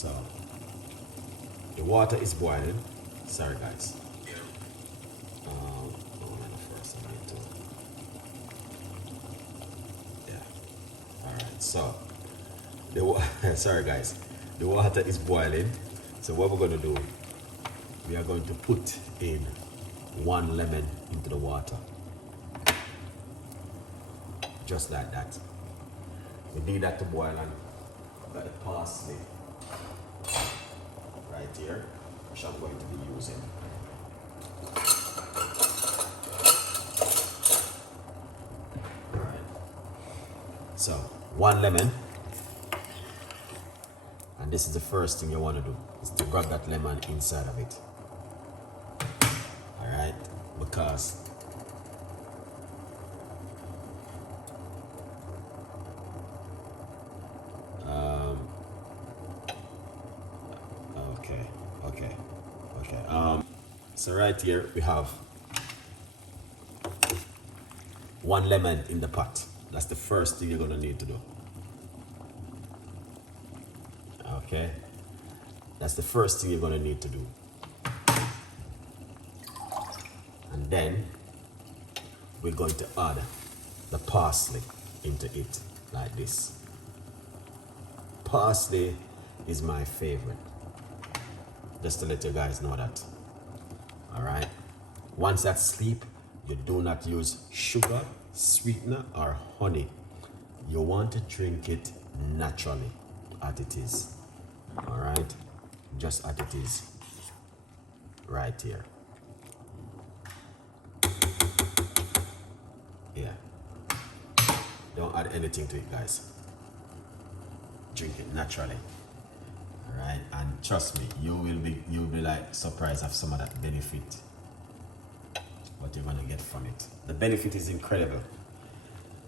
So the water is boiling. Sorry guys. First I need to. Yeah. All right. So sorry guys. The water is boiling. So what we're going to do, we are going to put in 1 lemon into the water. Just like that. We need that to boil, and I've got the parsley right here, which I'm going to be using. Alright. So 1 lemon. And this is the first thing you want to do, is to grab that lemon inside of it. Alright? Because so right here we have 1 lemon in the pot. That's the first thing you're gonna need to do. Okay, that's the first thing you're gonna need to do. And then we're going to add the parsley into it like this. Parsley is my favorite, just to let you guys know that. All right, once that's asleep, you do not use sugar, sweetener, or honey. You want to drink it naturally, as it is. All right, just as it is right here. Yeah, don't add anything to it, guys. Drink it naturally. All right, and trust me, you'll be like surprised of some of that benefit, what you're gonna get from it. The benefit is incredible.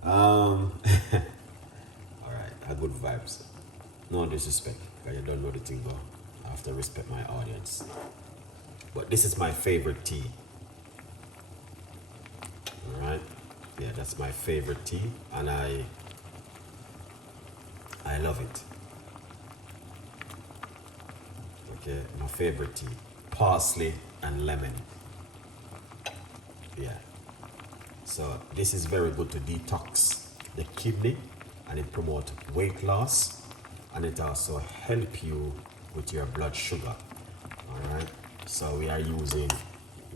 All right, good vibes. No disrespect, because you don't know the thing, though. I have to respect my audience. But this is my favorite tea. All right, yeah, that's my favorite tea, and I love it. Okay, my favorite tea, parsley and lemon. Yeah, so this is very good to detox the kidney, and it promotes weight loss, and it also help you with your blood sugar. All right, so we are using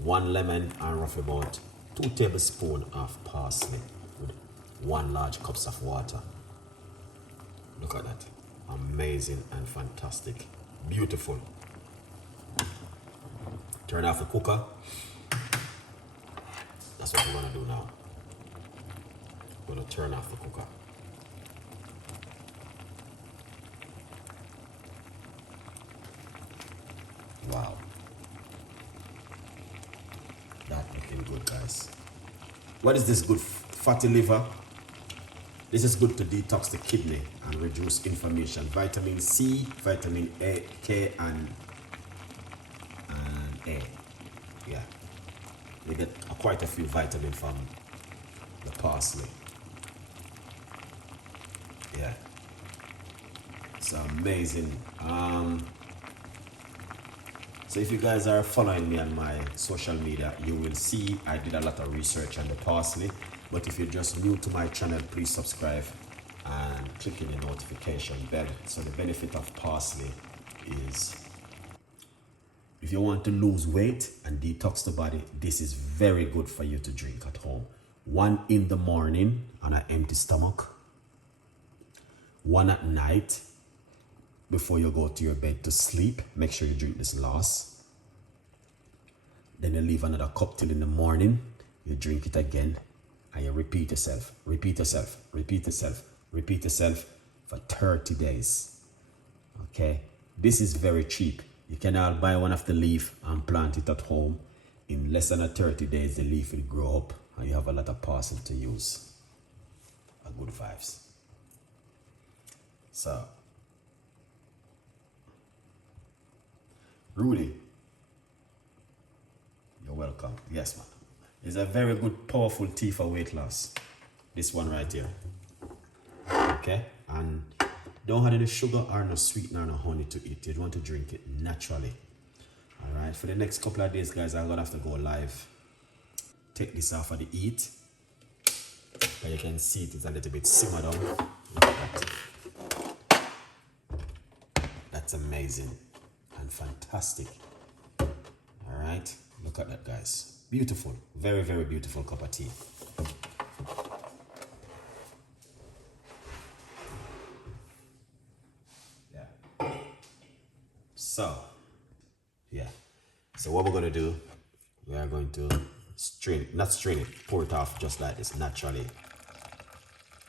1 lemon and roughly about 2 tablespoons of parsley with 1 large cups of water. Look at that, amazing and fantastic, beautiful. Turn off the cooker. That's what we're gonna do now. We're gonna turn off the cooker. Wow. That looking good, guys. What is this good? Fatty liver. This is good to detox the kidney and reduce inflammation. Vitamin C, vitamin A, K, and A. Yeah. You get quite a few vitamins from the parsley. Yeah. It's amazing. So if you guys are following me on my social media, you will see I did a lot of research on the parsley. But if you're just new to my channel, please subscribe and click in the notification bell. So the benefit of parsley is, if you want to lose weight and detox the body, this is very good for you to drink at home. 1 in the morning on an empty stomach. 1 at night before you go to your bed to sleep. Make sure you drink this last. Then you leave another cup till in the morning. You drink it again, and you repeat yourself, repeat yourself, repeat yourself, repeat yourself for 30 days. Okay, this is very cheap. You can all buy one of the leaf and plant it at home. In less than 30 days, the leaf will grow up, and you have a lot of parsley to use. A good vibes. So, Rudy, you're welcome. Yes, man. It's a very good, powerful tea for weight loss. This one right here. Okay, and Don't add any sugar or no sweetener or no honey to it. You want to drink it naturally. All right, for the next couple of days, guys, I'm gonna have to go live. Take this off of the heat. But you can see it's a little bit simmered down. Look at that. That's amazing and fantastic. All right, look at that, guys. Beautiful, very, very beautiful cup of tea. Yeah. So, yeah. So what we're gonna do, we are going to strain it, not strain it, pour it off just like this naturally.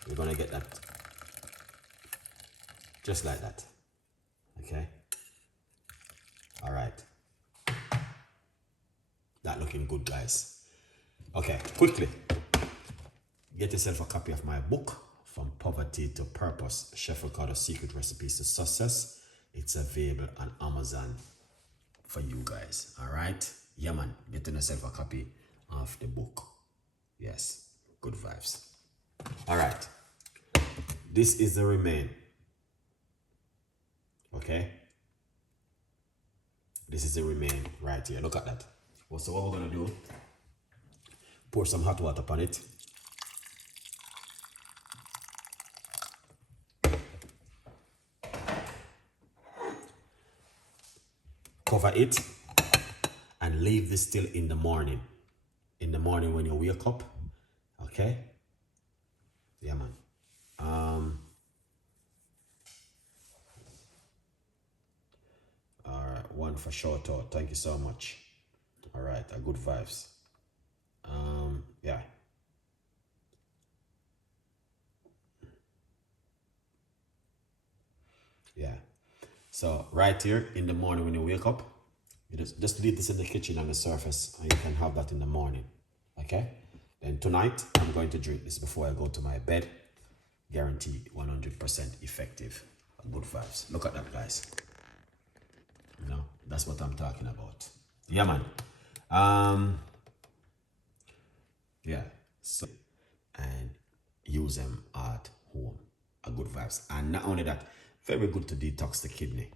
We're gonna get that just like that. Okay. All right. That looking good, guys. Okay, quickly get yourself a copy of my book, From Poverty to Purpose, Chef Ricardo Secret Recipes to Success. It's available on Amazon for you guys. All right, yeah, man, get yourself a copy of the book. Yes, good vibes. All right, this is the remain. Okay, this is the remain right here. Look at that. Well, so what we're gonna do, pour some hot water upon it. Cover it and leave this till in the morning. In the morning when you wake up. Okay? Yeah, man. All right, one for sure thought. Thank you so much. All right, good vibes. Yeah. Yeah. So right here in the morning when you wake up, you just leave this in the kitchen on the surface and you can have that in the morning. Okay? Then tonight, I'm going to drink this before I go to my bed. Guaranteed 100% effective. Good vibes. Look at that, guys. You know, that's what I'm talking about. Yeah, man. Yeah. So, and use them at home. A good vibes. And not only that, very good to detox the kidney.